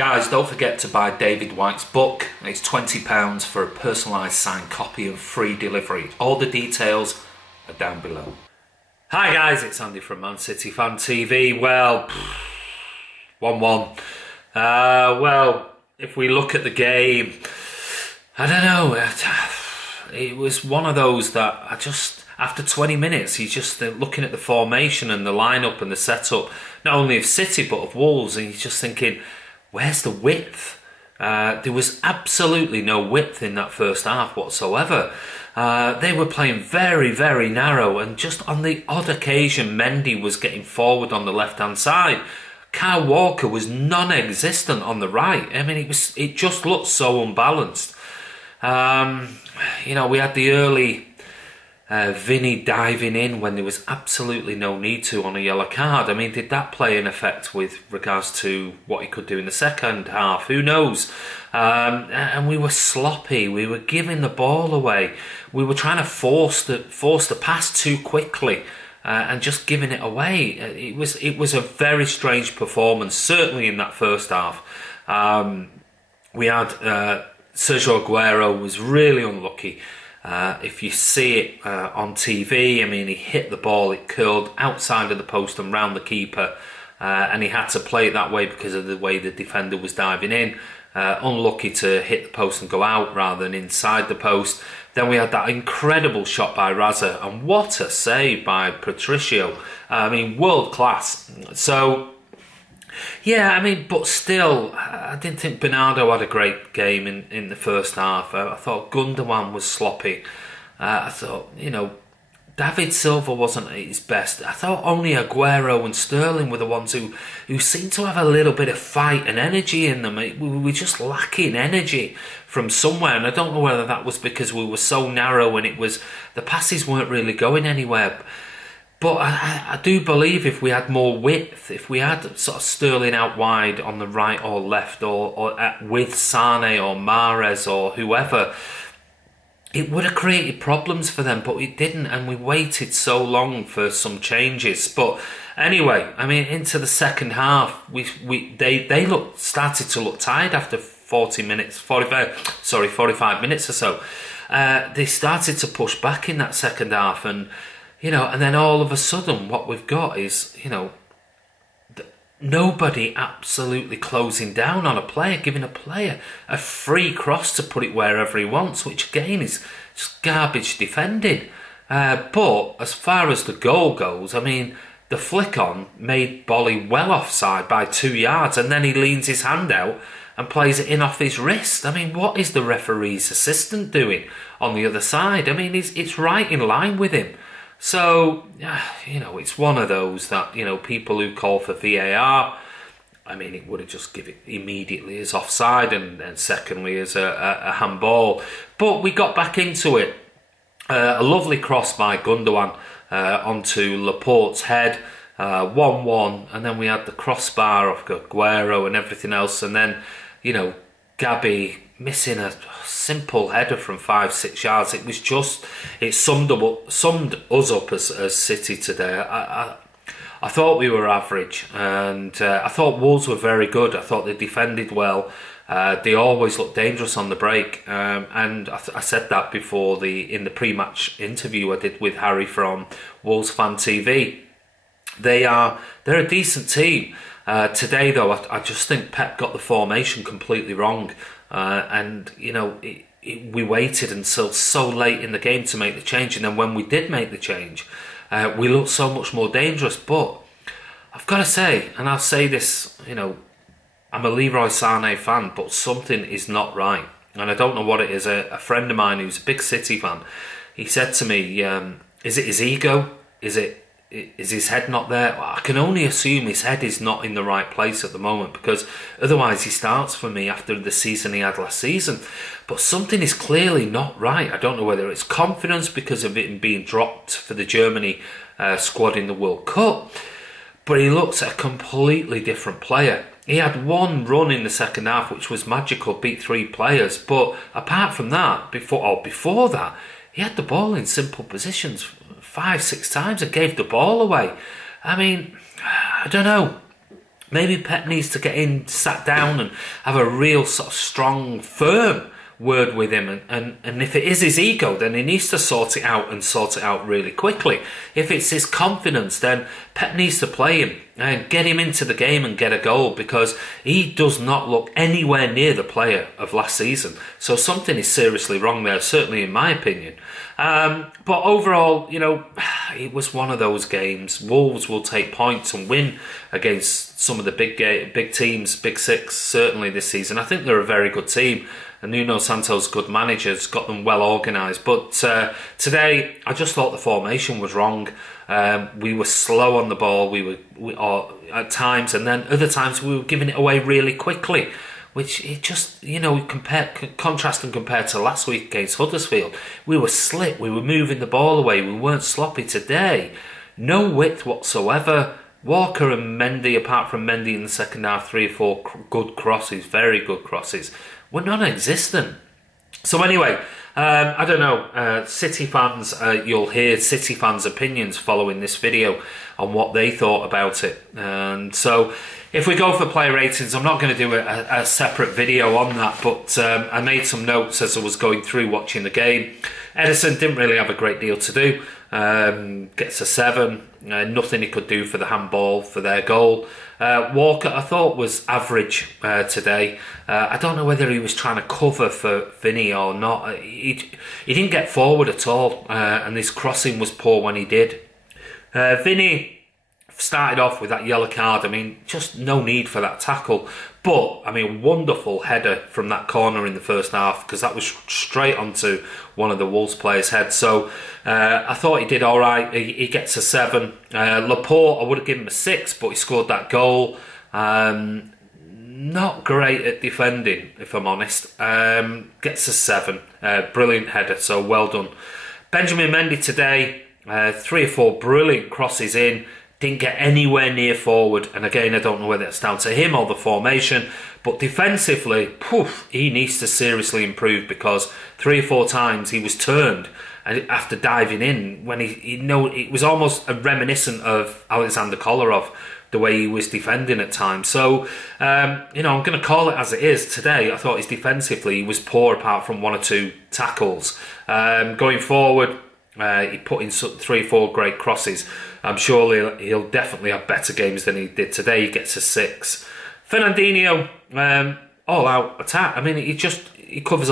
Guys, don't forget to buy David White's book. It's £20 for a personalised signed copy and free delivery. All the details are down below. Hi guys, it's Andy from mcfcfantv. Well, 1-1. Well, if we look at the game, I don't know. It was one of those that I just, after 20 minutes, he's just looking at the formation and the lineup and the setup, not only of City but of Wolves, and he's just thinking, where's the width? There was absolutely no width in that first half whatsoever. They were playing very, very narrow, and just on the odd occasion, Mendy was getting forward on the left-hand side. Kyle Walker was non-existent on the right. I mean, it just looked so unbalanced. You know, we had the early Vinny diving in when there was absolutely no need to on a yellow card. I mean, did that play in effect with regards to what he could do in the second half? Who knows? And we were sloppy. We were giving the ball away. We were trying to force the pass too quickly and just giving it away. It was a very strange performance, certainly in that first half. We had Sergio Aguero was really unlucky. If you see it on TV, I mean, he hit the ball, it curled outside of the post and round the keeper, and he had to play it that way because of the way the defender was diving in. Unlucky to hit the post and go out rather than inside the post. Then we had that incredible shot by Raza, and what a save by Patricio. I mean, world class. So, yeah, I mean, but still, I didn't think Bernardo had a great game in the first half. I thought Gundogan was sloppy. I thought, you know, David Silva wasn't at his best. I thought only Aguero and Sterling were the ones who seemed to have a little bit of fight and energy in them. We were just lacking energy from somewhere, and I don't know whether that was because we were so narrow and the passes weren't really going anywhere. But I do believe if we had more width, if we had sort of Sterling out wide on the right or left, or with Sane or Mahrez or whoever, it would have created problems for them, but it didn't, and we waited so long for some changes. But anyway, I mean, into the second half, they started to look tired after 45 minutes or so. They started to push back in that second half, and you know, and then all of a sudden, what we've got is, you know, nobody absolutely closing down on a player, giving a player a free cross to put it wherever he wants, which again is just garbage defending. But as far as the goal goes, I mean, the flick on made Bolly well offside by 2 yards, and then he leans his hand out and plays it in off his wrist. I mean, what is the referee's assistant doing on the other side? I mean, it's right in line with him. So, you know, it's one of those that, you know, people who call for VAR, I mean, it would have just given it immediately as offside and secondly as a handball. But we got back into it. A lovely cross by Gundogan onto Laporte's head, 1-1, and then we had the crossbar of Aguero and everything else, and then, you know, Gabby missing a simple header from 5-6 yards. It was just, it summed us up as City today. I thought we were average, and I thought Wolves were very good. I thought they defended well. They always looked dangerous on the break, and I said that before in the pre-match interview I did with Harry from Wolves Fan TV. They're a decent team. Today, though, I just think Pep got the formation completely wrong. And, you know, we waited until so late in the game to make the change. And then when we did make the change, we looked so much more dangerous. But I've got to say, and I'll say this, you know, I'm a Leroy Sané fan, but something is not right. And I don't know what it is. A friend of mine who's a big City fan, he said to me, is it his ego? Is his head not there? Well, I can only assume his head is not in the right place at the moment, because otherwise he starts for me after the season he had last season. But something is clearly not right. I don't know whether it's confidence because of it being dropped for the Germany squad in the World Cup, but he looks a completely different player. He had one run in the second half which was magical, beat 3 players, but apart from that, before that, he had the ball in simple positions 5-6 times and gave the ball away. I mean, I don't know. maybe Pep needs to get in, sat down and have a real sort of strong, firm word with him, and if it is his ego, then he needs to sort it out, and sort it out really quickly. If it's his confidence, then Pep needs to play him and get him into the game and get a goal, because he does not look anywhere near the player of last season. So something is seriously wrong there, certainly in my opinion. But overall, you know, it was one of those games. Wolves will take points and win against some of the big teams, Big Six, certainly this season. I think they're a very good team. And Nuno Santos, good managers, got them well organised. But today, I just thought the formation was wrong. We were slow on the ball. We at times, and then other times we were giving it away really quickly. Which it just, you know, contrast and compare to last week against Huddersfield. We were slick. We were moving the ball away. We weren't sloppy today. No width whatsoever. Walker and Mendy, apart from Mendy in the second half, 3 or 4 good crosses, very good crosses, were non-existent. So anyway, I don't know, City fans, you'll hear City fans' opinions following this video on what they thought about it. And so if we go for player ratings, I'm not going to do a separate video on that, but I made some notes as I was going through watching the game. Ederson didn't really have a great deal to do. Gets a 7. Nothing he could do for the handball, for their goal. Walker, I thought, was average today. I don't know whether he was trying to cover for Vinny or not. He didn't get forward at all, and his crossing was poor when he did. Vinny started off with that yellow card. I mean, just no need for that tackle. But, I mean, wonderful header from that corner in the first half, because that was straight onto one of the Wolves players' heads. So, I thought he did all right. He gets a 7. Laporte, I would have given him a 6, but he scored that goal. Not great at defending, if I'm honest. Gets a 7. Brilliant header, so well done. Benjamin Mendy today, 3 or 4 brilliant crosses in. Didn't get anywhere near forward, and again, I don't know whether it's down to him or the formation, but defensively, poof, he needs to seriously improve, because 3 or 4 times he was turned after diving in when it was almost a reminiscent of Alexander Kolarov, the way he was defending at times. So, you know, I'm going to call it as it is. Today, I thought his defensively he was poor apart from 1 or 2 tackles. Going forward, he put in 3 or 4 great crosses. I'm sure he'll definitely have better games than he did today. He gets a 6. Fernandinho, all out attack. I mean, he covers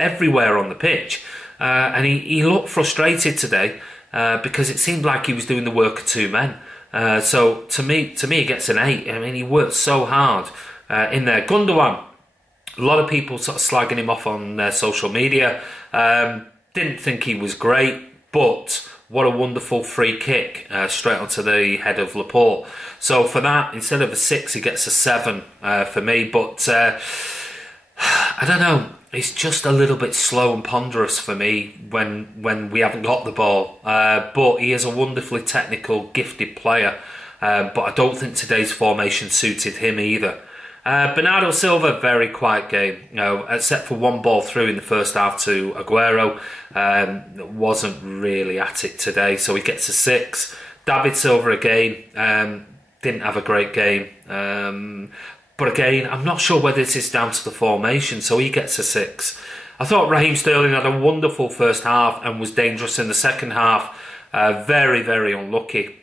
everywhere on the pitch, and he looked frustrated today because it seemed like he was doing the work of 2 men. So to me, he gets an 8. I mean, he worked so hard in there. Gundogan, a lot of people sort of slagging him off on social media. Didn't think he was great, but what a wonderful free kick straight onto the head of Laporte. So for that, instead of a 6, he gets a 7 for me. But I don't know, it's just a little bit slow and ponderous for me when we haven't got the ball. But he is a wonderfully technical, gifted player. But I don't think today's formation suited him either. Bernardo Silva, very quiet game, except for 1 ball through in the first half to Aguero. Wasn't really at it today, so he gets a 6. David Silva again, didn't have a great game. But again, I'm not sure whether this is down to the formation, so he gets a 6. I thought Raheem Sterling had a wonderful first half and was dangerous in the second half. Very, very unlucky.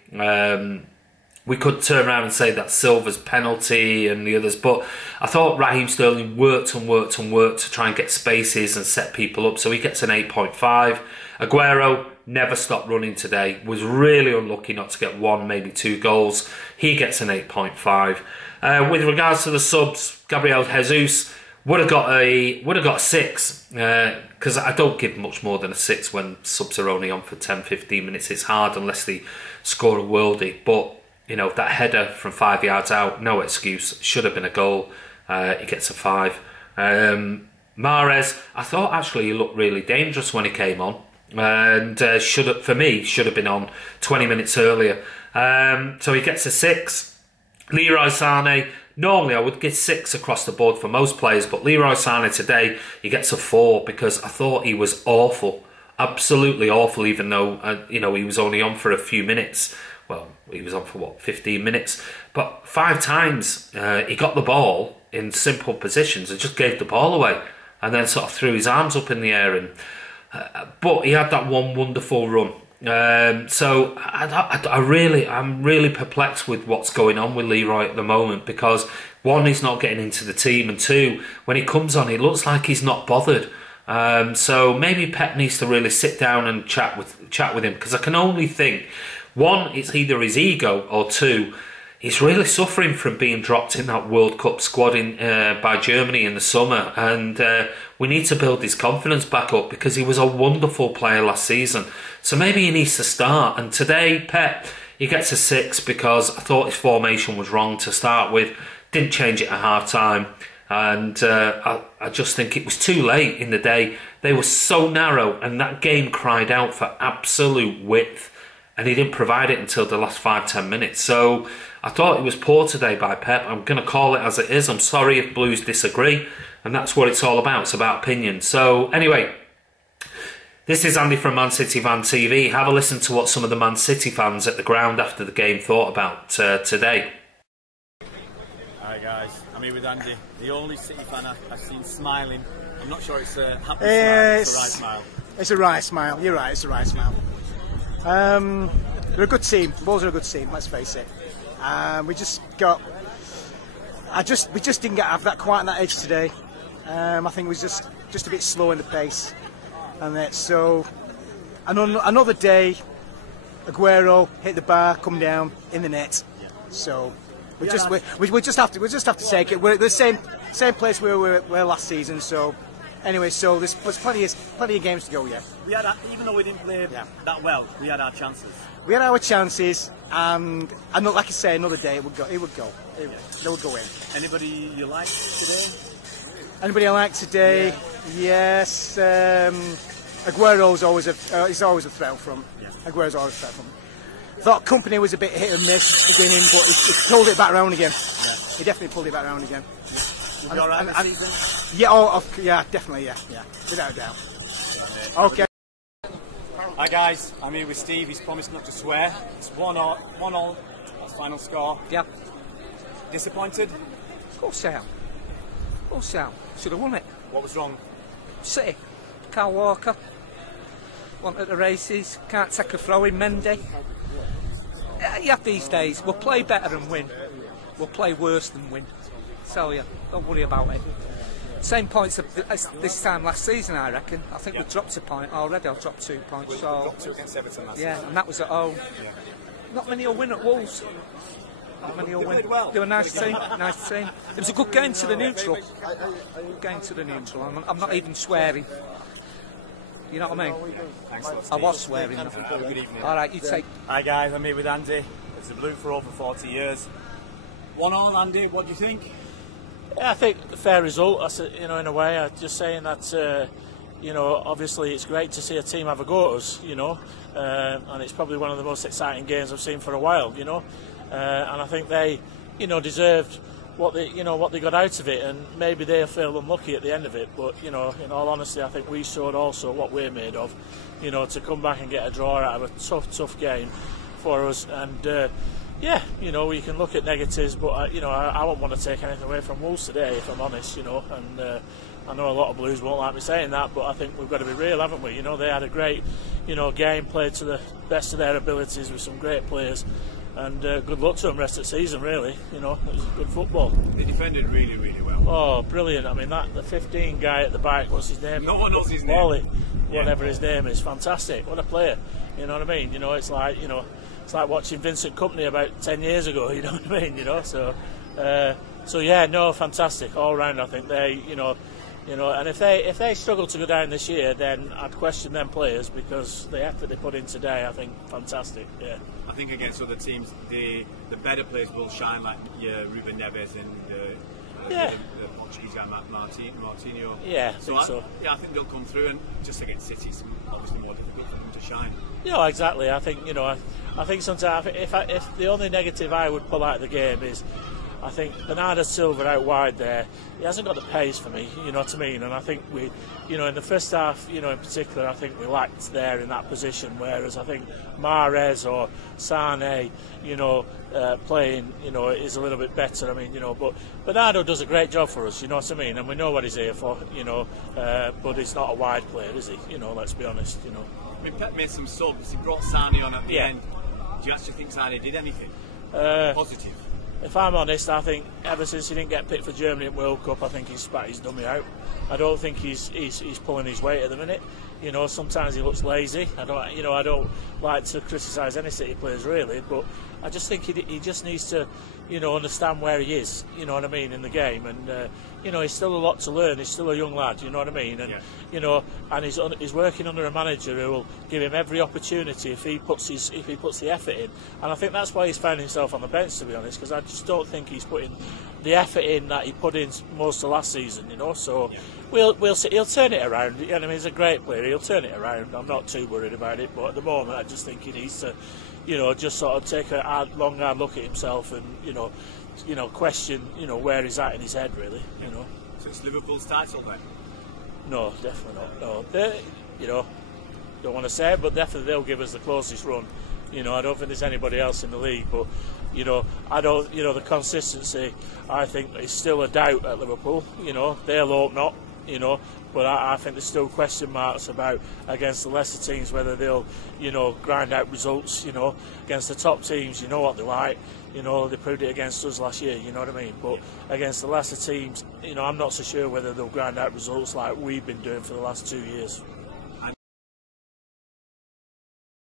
We could turn around and say that Silva's penalty and the others, but I thought Raheem Sterling worked and worked and worked to try and get spaces and set people up, so he gets an 8.5. Aguero never stopped running today, was really unlucky not to get 1, maybe 2 goals. He gets an 8.5. With regards to the subs, Gabriel Jesus would have got a 6, because I don't give much more than a 6 when subs are only on for 10-15 minutes. It's hard unless they score a worldie, but you know, that header from 5 yards out, no excuse. Should have been a goal. He gets a 5. Mahrez, I thought actually he looked really dangerous when he came on, and should have been on 20 minutes earlier. So he gets a 6. Leroy Sané, normally I would give 6 across the board for most players, but Leroy Sané today, he gets a 4 because I thought he was awful, absolutely awful, even though you know, he was only on for a few minutes. Well, he was on for what, 15 minutes, but 5 times he got the ball in simple positions and just gave the ball away, and then sort of threw his arms up in the air. And but he had that one wonderful run. So I'm really perplexed with what's going on with Leroy at the moment, because one, he's not getting into the team, and two, when he comes on, it looks like he's not bothered. So maybe Pep needs to really sit down and chat with him, because I can only think, one, it's either his ego, or two, he's really suffering from being dropped in that World Cup squad by Germany in the summer, and we need to build his confidence back up, because he was a wonderful player last season. So maybe he needs to start. And today, Pep, he gets a 6 because I thought his formation was wrong to start with. Didn't change it at half time, and I just think it was too late in the day. They were so narrow, and that game cried out for absolute width, and he didn't provide it until the last 5-10 minutes. So I thought it was poor today by Pep. I'm going to call it as it is. I'm sorry if Blues disagree, and that's what it's all about. It's about opinion. So anyway, this is Andy from Man City Fan TV. Have a listen to what some of the Man City fans at the ground after the game thought about today. Hi guys, I'm here with Andy, the only City fan I've seen smiling. I'm not sure it's a happy smile, it's a right smile. It's a right smile, you're right, it's a right smile. They're a good team, Wolves are a good team, let's face it. We just didn't have that quite on that edge today. I think it was just a bit slow in the pace. And so, another day, Aguero hit the bar, come down in the net. Yeah. So we just have to take it. We're at the same place we were last season. So anyway, so there's plenty of games to go yet. We had even though we didn't play that well, we had our chances. We had our chances, and like I say, another day it would go. They would go in. Anybody you like today? Anybody I like today? Yeah. Yes. Aguero's always he's always a threat from. Yeah. Aguero's always a threat from. Thought Company was a bit hit and miss at the beginning, but he pulled it back round again. Yeah. He definitely pulled it back round again. Yeah. You alright this season? Yeah. Yeah. Definitely. Yeah. Without a doubt. Okay. Hi guys, I'm here with Steve. He's promised not to swear. It's 1-1. That's final score. Yep. Disappointed? Of course I am. Should have won it. What was wrong? City. Carl Walker. Wanted the races. Can't take a throw in Mendy. Yeah, these days we'll play better and win. We'll play worse than win. So yeah, don't worry about it. Same points as this time last season, I reckon. I think we've dropped a point already. I've dropped 2 points. We got 2 against Everton last season. And that was at home. Yeah. Not many will win at Wolves. Not many will win. Well. They were a nice team. It was a good game to the neutral. I'm not even swearing. You know what I mean? Thanks, I was swearing. Good evening. All right, you take. Hi guys, I'm here with Andy. It's a Blue for over 40 years. 1-1, Andy. What do you think? Yeah, I think a fair result. In a way, I'm just saying that. Obviously it's great to see a team have a go at us. And it's probably one of the most exciting games I've seen for a while. And I think they, deserved what they got out of it, and maybe they feel unlucky at the end of it. But in all honesty, I think we showed also what we're made of. To come back and get a draw out of a tough game for us. And we can look at negatives, but I won't want to take anything away from Wolves today, if I'm honest. And I know a lot of Blues won't like me saying that, but I think we've got to be real, haven't we? They had a great, game, played to the best of their abilities with some great players. And good luck to them rest of the season, really. It was good football. They defended really, really well. Oh, brilliant. I mean, the 15 guy at the back, what's his name? No one knows his Wally, name. Whatever his name is, fantastic. What a player. You know what I mean? It's like watching Vincent Kompany about 10 years ago, you know what I mean? So fantastic. All round, I think they, and if they struggle to go down this year, then I'd question them players, because the effort they put in today, I think, fantastic. Yeah. I think against other teams, the better players will shine, like Ruben Neves and the Portuguese guy Martinho. Yeah, I think they'll come through, and just against City, it's obviously more difficult for them to shine. Exactly. I think I think sometimes if the only negative I would pull out of the game is I think Bernardo Silva out wide there, he hasn't got the pace for me, you know what I mean? And I think we, you know, in the first half, you know, in particular, I think we lacked there in that position, whereas I think Mahrez or Sane, you know, playing, you know, is a little bit better. I mean, you know, but Bernardo does a great job for us, you know what I mean? And we know what he's here for, you know, but he's not a wide player, is he? You know, let's be honest, you know. I mean, Pep made some subs. He brought Sane on at the end. Do you actually think Sane did anything positive? If I'm honest, I think ever since he didn't get picked for Germany at World Cup, I think he's spat his dummy out. I don't think he's pulling his weight at the minute. You know, sometimes he looks lazy. I don't like to criticise any City players really, but I just think he just needs to, you know, understand where he is. You know what I mean, in the game, and you know, he's still a lot to learn. He's still a young lad. You know what I mean, and you know, and he's working under a manager who will give him every opportunity if he puts the effort in. And I think that's why he's found himself on the bench, to be honest, because I just don't think he's putting the effort in that he put in most of last season. You know, so. We'll see. He'll turn it around. You know, I mean, he's a great player. He'll turn it around. I'm not too worried about it. But at the moment, I just think he needs to, you know, just sort of take a hard look at himself and, you know, question, you know, where he's at in his head, really. You know. So it's Liverpool's title then? No, definitely not. No, you know, don't want to say it, but definitely they'll give us the closest run. You know, I don't think there's anybody else in the league, but you know, I don't. You know, the consistency, I think, is still a doubt at Liverpool. You know, they'll hope not. You know, but I think there's still question marks about against the lesser teams whether they'll, you know, grind out results. You know, against the top teams, you know what they're like. You know, they proved it against us last year. You know what I mean? But against the lesser teams, you know, I'm not so sure whether they'll grind out results like we've been doing for the last 2 years.